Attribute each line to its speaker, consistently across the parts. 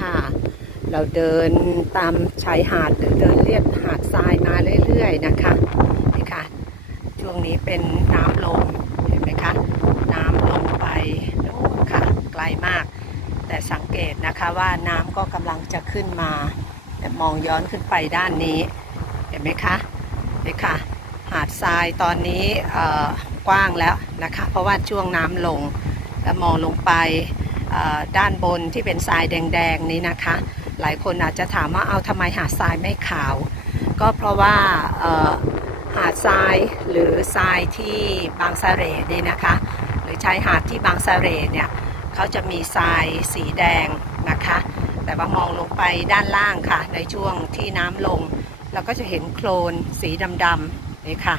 Speaker 1: ค่ะ เราเดินตามชายหาดหรือเดินเลียบหาดทรายมาเรื่อยๆนะคะนี่ค่ะ ช่วงนี้เป็นน้ำลงเห็นไหมคะ น้ำลงไปโน่นค่ะ ไกลมาก แต่สังเกตนะคะว่าน้ำก็กำลังจะขึ้นมา แต่มองย้อนขึ้นไปด้านนี้ เห็นไหมคะนี่ค่ะ หาดทรายตอนนี้กว้างแล้วนะคะ เพราะว่าช่วงน้ำลงแล้วมองลงไป ด้านบนที่เป็นทรายแดงๆนี้นะคะ หลายคนอาจจะถามว่าเอาทำไมหาดทรายไม่ขาว ก็เพราะว่าหาดทรายหรือทรายที่บางสะเร่นี่นะคะ หรือชายหาดที่บางสะเร่เนี่ยเขาจะมีทรายสีแดงนะคะ แต่ว่ามองลงไปด้านล่างค่ะ ในช่วงที่น้ำลงเราก็จะเห็นโคลนสีดำๆนี่ค่ะ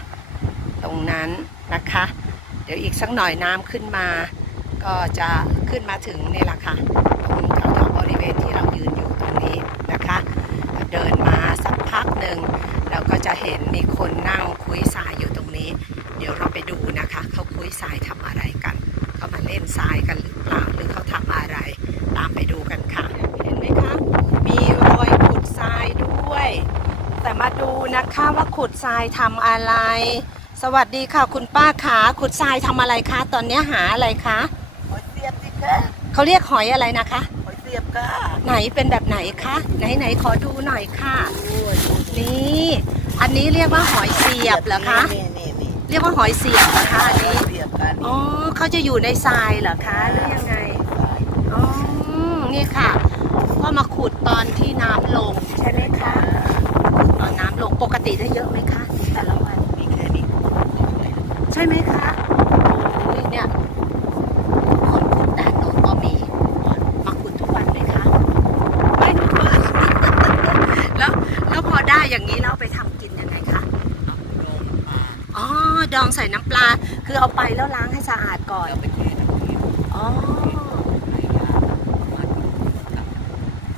Speaker 1: ตรงนั้นนะคะ เดี๋ยวอีกสักหน่อยน้ำขึ้นมา ก็จะขึ้นมาถึงนี่แหละค่ะตรงแถวๆบริเวณที่เรายืนอยู่ตรงนี้นะคะ เดินมาสักพักหนึ่งเราก็จะเห็นมีคนนั่งคุยสายอยู่ตรงนี้ เดี๋ยวเราไปดูนะคะเขาคุยสายทำอะไรกันเขามาเล่นทรายกันหรือเปล่าหรือเขาทำอะไร ตามไปดูกันค่ะเห็นไหมคะมีรอยขุดทรายด้วย แต่มาดูนะคะว่าขุดทรายทำอะไรสวัสดีค่ะคุณป้าขาขุดทรายทำอะไรคะ ตอนนี้หาอะไรคะ
Speaker 2: หอยเสียบสิคะ
Speaker 1: เขาเรียกหอยอะไรนะคะ
Speaker 2: หอยเสียบค่ะ
Speaker 1: ไหนเป็นแบบไหนคะ ไหนไหนขอดูหน่อยค่ะ
Speaker 2: โอ้ย
Speaker 1: นี่ อันนี้เรียกว่าหอยเสียบเหรอคะ
Speaker 2: นี่นี่นี่
Speaker 1: เรียกว่าหอยเสียบเหรอคะอันนี้
Speaker 2: เสียบค่ะ
Speaker 1: อ๋อเขาจะอยู่ในทรายเหรอคะหรือยังไง อ๋อ นี่ค่ะ ก็มาขุดตอนที่น้ำลงใช่ไหมคะขุดตอนน้ำลงปกติได้เยอะไหมคะ แต่ละวัน
Speaker 2: มีแค่นี้
Speaker 1: ใช่ไหมคะโอ้ยเนี่ยคนขุดด้านโน้นก็มี มาขุดทุกวันไหมคะ ไม่ทุกวัน แล้วแล้วพอได้อย่างนี้เราเอาไปทำกินยังไงคะ
Speaker 2: โดนปลา
Speaker 1: อ๋อ ดอง ใส่น้ำปลา คือเอาไปแล้วล้างให้สะอาดก่อน
Speaker 2: เราไปแช่น้ำเค็ม
Speaker 1: อ๋อ
Speaker 2: ในยามาดูกับ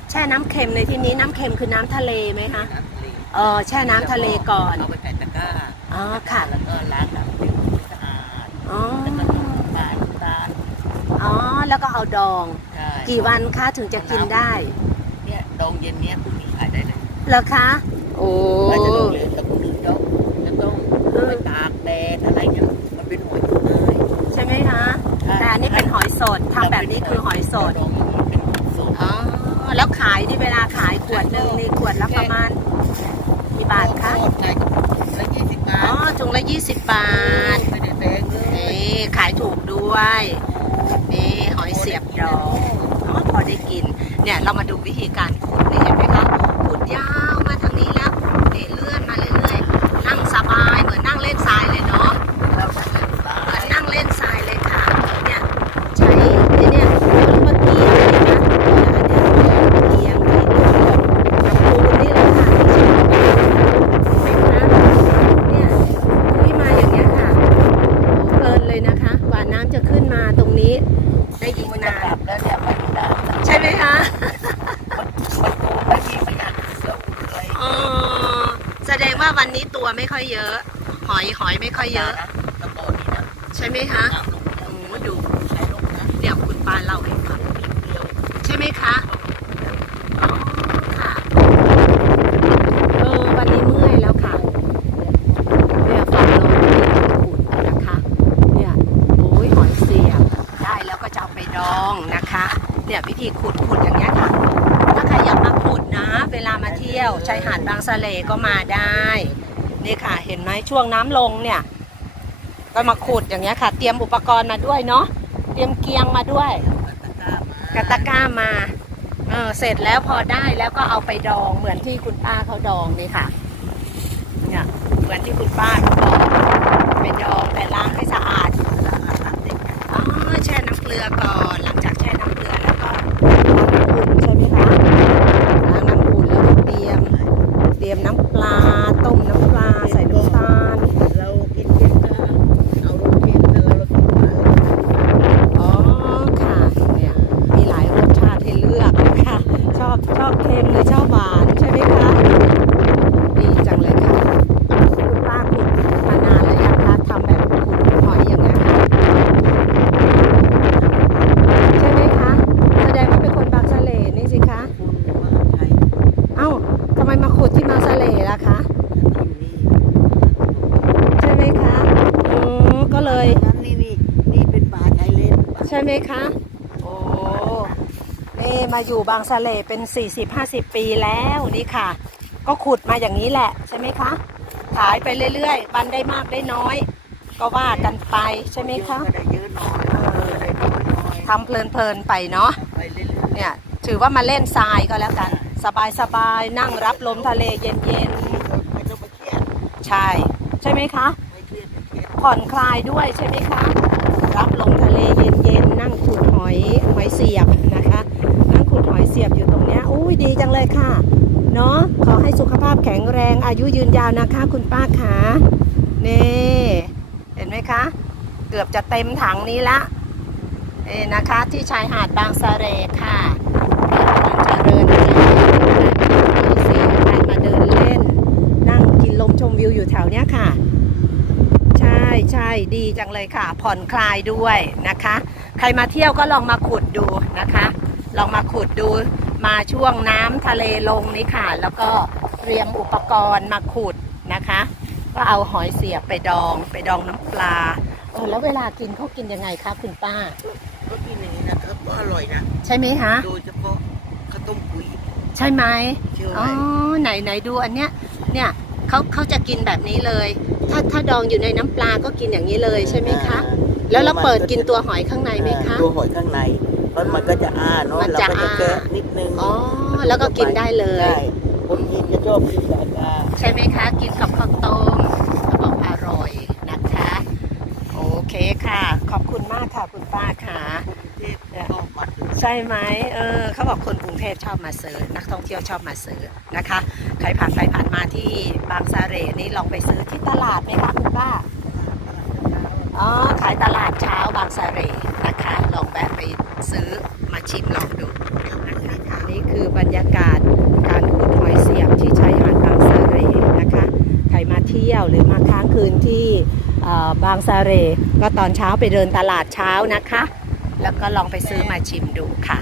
Speaker 1: แช่น้ำเค็มในที่นี้น้ำเค็มคือน้ำทะเลไหมคะ
Speaker 2: น้ำทะเล
Speaker 1: เออแช่น้ำทะเลก่อน
Speaker 2: เอาไปใส่ตะกร้า
Speaker 1: อ๋อค่ะ
Speaker 2: แล้วก็ล้างน้ำให้สะอาด
Speaker 1: อ๋อ
Speaker 2: แล้วก็น้ำตาลน้ำตาล
Speaker 1: อ๋อ แล้วก็เอาดอง
Speaker 2: ใช่
Speaker 1: กี่วันคะถึงจะกินได้
Speaker 2: เนี่ยดองเย็นเนี้ยพรุ่งนี้ขายได้เลย
Speaker 1: เหรอคะ โอ้
Speaker 2: แล้วจะต้องเลยแล้วก็นึ่งดองจะต้อง ไปตากแดดอะไรเนี่ยมันเป็นหอยตัวเลย
Speaker 1: ใช่ไหมคะแต่อันนี้เป็นหอยสดทำแบบนี้คือหอยสด
Speaker 2: เป็นหอยสด
Speaker 1: อ๋อแล้วขายที่เวลาขายขวดหนึ่งนี่ขวดละประมาณกี่บาทคะ
Speaker 2: ใช่ละยี่สิบบา
Speaker 1: อ๋อถุงละ20บาท
Speaker 2: ไม่ได้แพงเลย
Speaker 1: นี่ขายถูกด้วยนี่หอยเสียบดองอ๋อพอได้กินเนี่ยเรามาดูวิธีการขุดนี่เห็นไหมคะขุดยาวมาทางนี้แล้วนี่เลื่อนมาเรื่อยๆ นั่งสบายเหมือนนั่งเล่นทรายเลยเนาะ
Speaker 2: เราก็เล่นสา
Speaker 1: เหมือน
Speaker 2: ย
Speaker 1: นั่งเล่นทรายเลยค่ะ เนี่ยใช้ไอ้เนี่ยเรียกว่าเกียงเลยนะเกียงเลยกับปูนนี่แหละค่ะเห็นไหมคะเนี่ยคุยมาอย่างเงี้ยค่ะโอ้เพลินเลยนะคะกว่าน้ำจะขึ้นมาตรงนี้ ได้อีก
Speaker 2: มันจะ
Speaker 1: นาก
Speaker 2: ลั
Speaker 1: น
Speaker 2: บแล้วเนี่ยมันจะ
Speaker 1: ใช่ไหมคะ
Speaker 2: มันมันโตไม่มีไม่อยากเสียวเลย
Speaker 1: อ๋อแสดงว่าวันนี้ตัว ไม่ค่อยเยอะ หอยหอยไม่ค่อยเยอะ
Speaker 2: นะตะโกนนี่นะ
Speaker 1: ใช่ไหมคะ
Speaker 2: น้ำลง
Speaker 1: โอ้ดู
Speaker 2: ใช้ลงนะ
Speaker 1: เดี๋ยวคุณป้าเล่าให้ฟัง
Speaker 2: เดียว
Speaker 1: ใช่ไหมคะอ๋อค่ะเออวันนี้เมื่อยแล้วค่ะเนี่ยฝั่งโน้นที่ขุดนะคะเนี่ยโอ้ยหอยเสียบได้แล้วก็จะเอาไปดองนะคะ เนี่ยวิธีขุดขุดอย่างเงี้ยค่ะถ้าใครอยากมาขุดนะ เวลามาเที่ยวชายหาดบางสะเลก็มาได้ นี่ค่ะ เห็นไหมช่วงน้ำลงเนี่ย ก็มาขุดอย่างเงี้ยค่ะ เตรียมอุปกรณ์มาด้วยเนาะเตรียมเกียงมาด้วย
Speaker 2: กระ
Speaker 1: ตะก้ามาเออเสร็จแล้วพอได้แล้วก็เอาไปดองเหมือนที่คุณป้าเขาดองนี่ค่ะเนี่ยเหมือนที่คุณป้าเขาดองไปดองแต่ล้างให้สะอาดอ๋อแช่น้ำเกลือก่อน หลังจากแช่น้ำเกลือแล้วก็ล้างน้ำอุ่นใช่ไหมคะล้างน้ำอุ่นแล้วก็เตรียม เตรียมน้ำปลา ต้มน้ำปลาใส่น้ำตาล
Speaker 2: เรากินเย็นก็เอาลงเย็นแต่เรากินหวาน
Speaker 1: อ๋อค่ะเนี่ยมีหลายรสชาติให้เลือกนะคะ ชอบชอบเค็มหรือชอบหวานใช่ไหมคะดีจังเลยค่ะคุณป้าขุด ไหมคะ โอ้นี่มาอยู่บางสะเลเป็น 40-50 ปีแล้วนี่ค่ะ ก็ขุดมาอย่างนี้แหละใช่ไหมคะ ขายไปเรื่อยๆ บันได้มากได้น้อย ก็ว่ากันไปใช่ไหมคะ
Speaker 2: ก็ได้เยอะหน่อยก็ได้น้อยหน่อย
Speaker 1: ทำเพลินๆไปเนาะ
Speaker 2: ไปเรื่อย
Speaker 1: เนี่ยถือว่ามาเล่นทรายก็แล้วกัน สบายๆ นั่งรับลมทะเลเย็น
Speaker 2: ๆไม่ต้องมาเครียด
Speaker 1: ๆใช่ ใช่ไหมคะ
Speaker 2: ไม่เครียดไม่เครียด
Speaker 1: ผ่อนคลายด้วยใช่ไหมคะ รับลมทะเลเย็นๆนั่งขุดหอยหอยเสียบนะคะ นั่งขุดหอยเสียบอยู่ตรงนี้อุ้ยดีจังเลยค่ะเนาะขอให้สุขภาพแข็งแรงอายุยืนยาวนะคะ คุณป้าขานี่เห็นไหมคะ เกือบจะเต็มถังนี้ละนี่นะคะที่ชายหาดบางสะเรค่ะเจริญการมาเดินเล่น นั่งกินลมชมวิวอยู่แถวเนี้ยค่ะ ใช่ใช่ดีจังเลยค่ะ ผ่อนคลายด้วยนะคะ ใครมาเที่ยวก็ลองมาขุดดูนะคะ ลองมาขุดดูมาช่วงน้ำทะเลลงนี้ค่ะ แล้วก็เตรียมอุปกรณ์มาขุดนะคะ ก็เอาหอยเสียบไปดองไปดองน้ำปลาเออแล้วเวลากินเขากินยังไงคะคุณป้า
Speaker 2: ก็กินอย่างนี้นะครับก็อร่อยนะ
Speaker 1: ใช่ไหมคะ
Speaker 2: โดยเฉพาะข้าวต้มกุย
Speaker 1: ใช่ไหม
Speaker 2: เชื่อ
Speaker 1: อ๋
Speaker 2: ไห
Speaker 1: อ
Speaker 2: ม
Speaker 1: ไหนไหนดูอันเนี้ยเนี่ยเขาเขาจะกินแบบนี้เลย ถ้าถ้าดองอยู่ในน้ำปลาก็กินอย่างนี้เลยใช่ไหมคะ แล้วเราเปิดกินตัวหอยข้างในไหมคะ
Speaker 2: ตัวหอยข้างในเพราะมันก็จะอ้าเนาะ
Speaker 1: มัน
Speaker 2: เรา
Speaker 1: จะ
Speaker 2: ก็จะ
Speaker 1: อ้า
Speaker 2: แกะนิดนึง
Speaker 1: อ๋อแล้วก็กินได้เลย
Speaker 2: ใช่คนจีนจะชอบกินแบบอ่า
Speaker 1: ใช่ไหมคะ กินกับข้าวต้มเขาบอกอร่อยนะคะ โอเคค่ะ ขอบคุณมากค่ะคุณป้าค่ะ ใช่ไหมเออเขาบอกคนกรุงเทพชอบมาซื้อ นักท่องเที่ยวชอบมาซื้อนะคะ ใครผ่านไปผ่านมาที่บางสะเรนี่ลองไปซื้อที่ตลาดไหมคะคุณป้า อ๋อ ขายตลาดเช้าบางสะเรนะคะ ลองแวะไปซื้อมาชิมลองดูนะคะนี่คือบรรยากาศการขุดหอยเสียบที่ชายหาดบางสะเรนะคะ ใครมาเที่ยวหรือมาค้างคืนที่บางสะเร ก็ตอนเช้าไปเดินตลาดเช้านะคะ แล้วก็ลองไปซื้อมาชิมดูค่ะ